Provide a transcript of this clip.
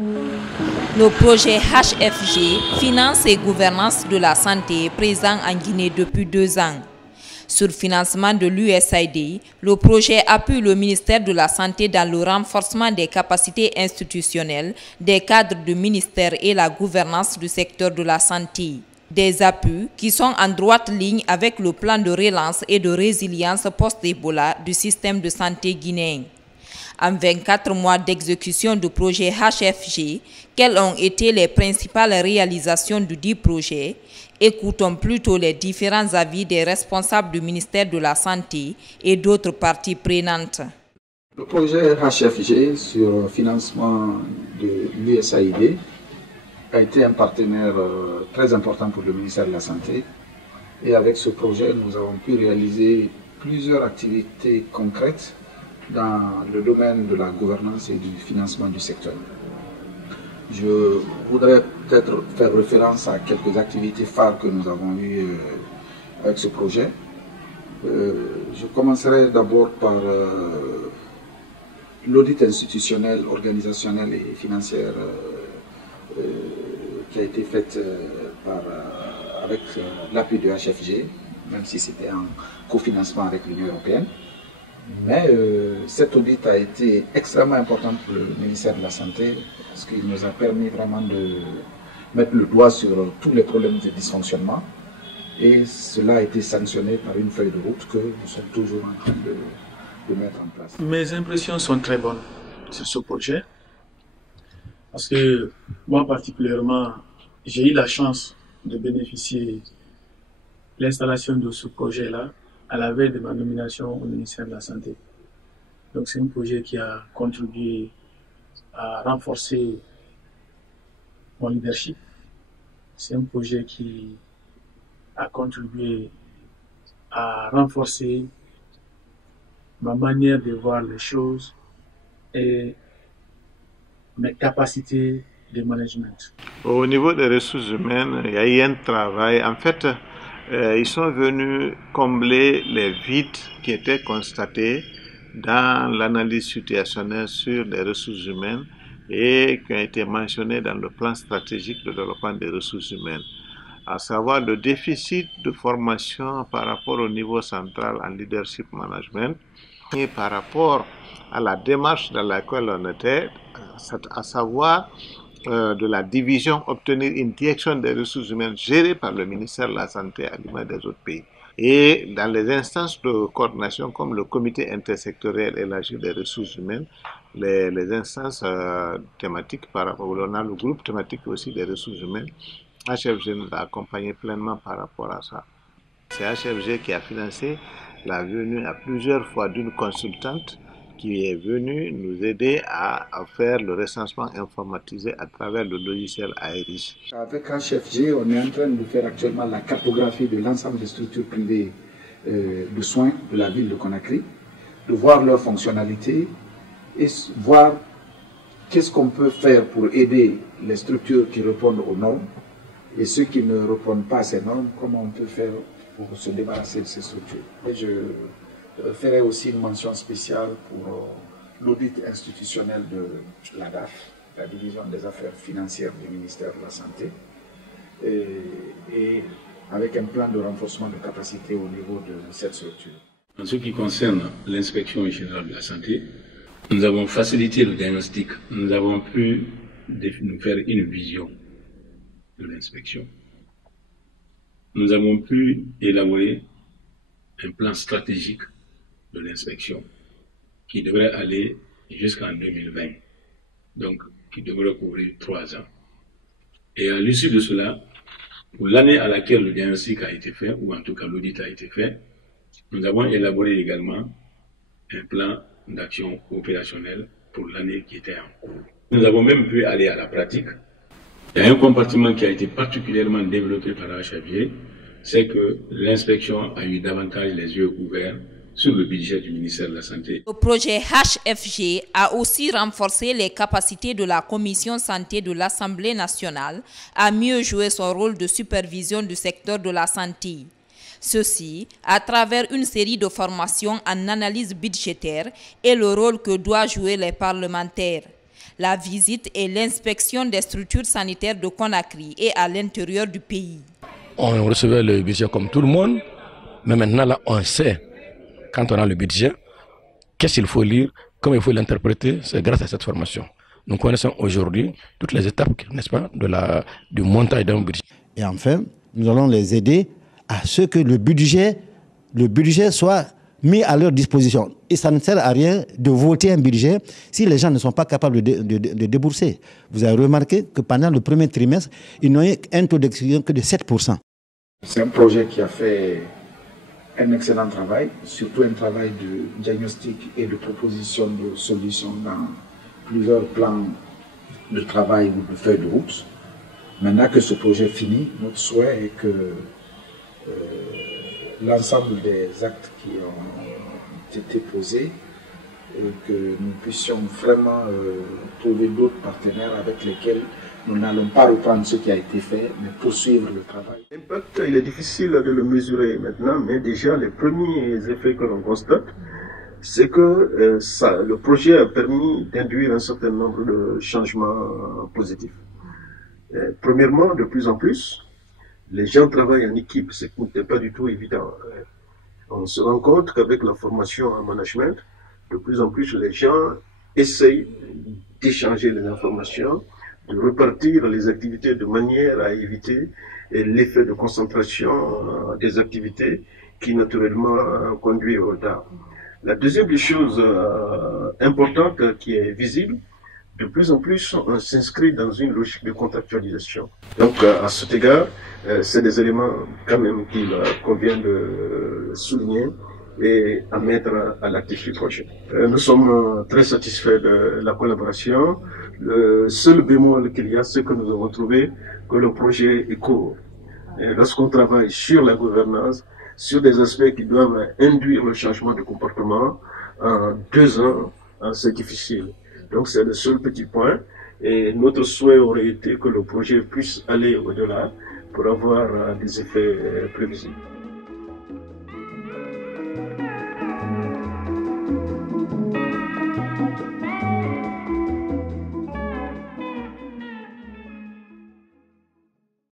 Le projet HFG, Finance et Gouvernance de la Santé, est présent en Guinée depuis 2 ans. Sur financement de l'USAID, le projet appuie le ministère de la Santé dans le renforcement des capacités institutionnelles, des cadres du ministère et la gouvernance du secteur de la santé. Des appuis qui sont en droite ligne avec le plan de relance et de résilience post-Ebola du système de santé guinéen. En 24 mois d'exécution du projet HFG, quelles ont été les principales réalisations du dit projet? Écoutons plutôt les différents avis des responsables du ministère de la Santé et d'autres parties prenantes. Le projet HFG sur le financement de l'USAID a été un partenaire très important pour le ministère de la Santé. Et avec ce projet, nous avons pu réaliser plusieurs activités concrètes dans le domaine de la gouvernance et du financement du secteur. Je voudrais peut-être faire référence à quelques activités phares que nous avons eues avec ce projet. Je commencerai d'abord par l'audit institutionnel, organisationnel et financier qui a été fait avec l'appui de HFG, même si c'était en cofinancement avec l'Union européenne. Mais cet audit a été extrêmement important pour le ministère de la Santé parce qu'il nous a permis vraiment de mettre le doigt sur tous les problèmes de dysfonctionnement et cela a été sanctionné par une feuille de route que nous sommes toujours en train de mettre en place. Mes impressions sont très bonnes sur ce projet parce que moi particulièrement j'ai eu la chance de bénéficier de l'installation de ce projet-là à la veille de ma nomination au ministère de la Santé. Donc c'est un projet qui a contribué à renforcer mon leadership. C'est un projet qui a contribué à renforcer ma manière de voir les choses et mes capacités de management. Au niveau des ressources humaines, il y a eu un travail. En fait, ils sont venus combler les vides qui étaient constatés dans l'analyse situationnelle sur les ressources humaines et qui ont été mentionnés dans le plan stratégique de développement des ressources humaines, à savoir le déficit de formation par rapport au niveau central en leadership management et par rapport à la démarche dans laquelle on était, à savoir de la division, obtenir une direction des ressources humaines gérée par le ministère de la Santé à l'image des autres pays. Et dans les instances de coordination comme le comité intersectoriel élargi des ressources humaines, les instances thématiques, on a le groupe thématique aussi des ressources humaines, HFG nous a accompagné pleinement par rapport à ça. C'est HFG qui a financé la venue à plusieurs fois d'une consultante qui est venu nous aider à faire le recensement informatisé à travers le logiciel AERIS. Avec HFG, on est en train de faire actuellement la cartographie de l'ensemble des structures privées de soins de la ville de Conakry, de voir leurs fonctionnalités et voir qu'est-ce qu'on peut faire pour aider les structures qui répondent aux normes et ceux qui ne répondent pas à ces normes, comment on peut faire pour se débarrasser de ces structures. Et je ferai aussi une mention spéciale pour l'audit institutionnel de la DAF, la division des affaires financières du ministère de la Santé, et avec un plan de renforcement de capacité au niveau de cette structure. En ce qui concerne l'inspection générale de la santé, nous avons facilité le diagnostic. Nous avons pu nous faire une vision de l'inspection. Nous avons pu élaborer un plan stratégique de l'inspection qui devrait aller jusqu'en 2020, donc qui devrait couvrir 3 ans. Et à l'issue de cela, pour l'année à laquelle le diagnostic a été fait, ou en tout cas l'audit a été fait, nous avons élaboré également un plan d'action opérationnelle pour l'année qui était en cours. Nous avons même pu aller à la pratique. Il y a un compartiment qui a été particulièrement développé par la HFG, c'est que l'inspection a eu davantage les yeux ouverts sur le budget du ministère de la Santé. Le projet HFG a aussi renforcé les capacités de la Commission santé de l'Assemblée nationale à mieux jouer son rôle de supervision du secteur de la santé. Ceci à travers une série de formations en analyse budgétaire et le rôle que doivent jouer les parlementaires. la visite et l'inspection des structures sanitaires de Conakry et à l'intérieur du pays. On recevait le budget comme tout le monde, mais maintenant là on sait, quand on a le budget, qu'est-ce qu'il faut lire, comment il faut l'interpréter, c'est grâce à cette formation. Nous connaissons aujourd'hui toutes les étapes, n'est-ce pas, du montage d'un budget. Et enfin, nous allons les aider à ce que le budget soit mis à leur disposition. Et ça ne sert à rien de voter un budget si les gens ne sont pas capables de débourser. Vous avez remarqué que pendant le premier trimestre, ils n'ont eu un taux d'exécution que de 7%. C'est un projet qui a fait un excellent travail, surtout un travail de diagnostic et de proposition de solutions dans plusieurs plans de travail ou de feuilles de route. Maintenant que ce projet est fini, notre souhait est que l'ensemble des actes qui ont été posés, que nous puissions vraiment trouver d'autres partenaires avec lesquels nous n'allons pas reprendre ce qui a été fait, mais poursuivre le travail. L'impact, il est difficile de le mesurer maintenant, mais déjà les premiers effets que l'on constate, c'est que le projet a permis d'induire un certain nombre de changements positifs. Premièrement, de plus en plus, les gens travaillent en équipe, ce qui n'était pas du tout évident. On se rend compte qu'avec la formation en management, de plus en plus les gens essayent d'échanger les informations, de repartir les activités de manière à éviter l'effet de concentration des activités qui naturellement conduit au retard. La deuxième des choses importantes qui est visible, de plus en plus on s'inscrit dans une logique de contractualisation. Donc à cet égard, c'est des éléments quand même qu'il convient de souligner et à mettre à l'actif du projet. Nous sommes très satisfaits de la collaboration. Le seul bémol qu'il y a, c'est que nous avons trouvé que le projet est court. Lorsqu'on travaille sur la gouvernance, sur des aspects qui doivent induire le changement de comportement, en 2 ans, c'est difficile. Donc c'est le seul petit point. Et notre souhait aurait été que le projet puisse aller au-delà pour avoir des effets prévisibles.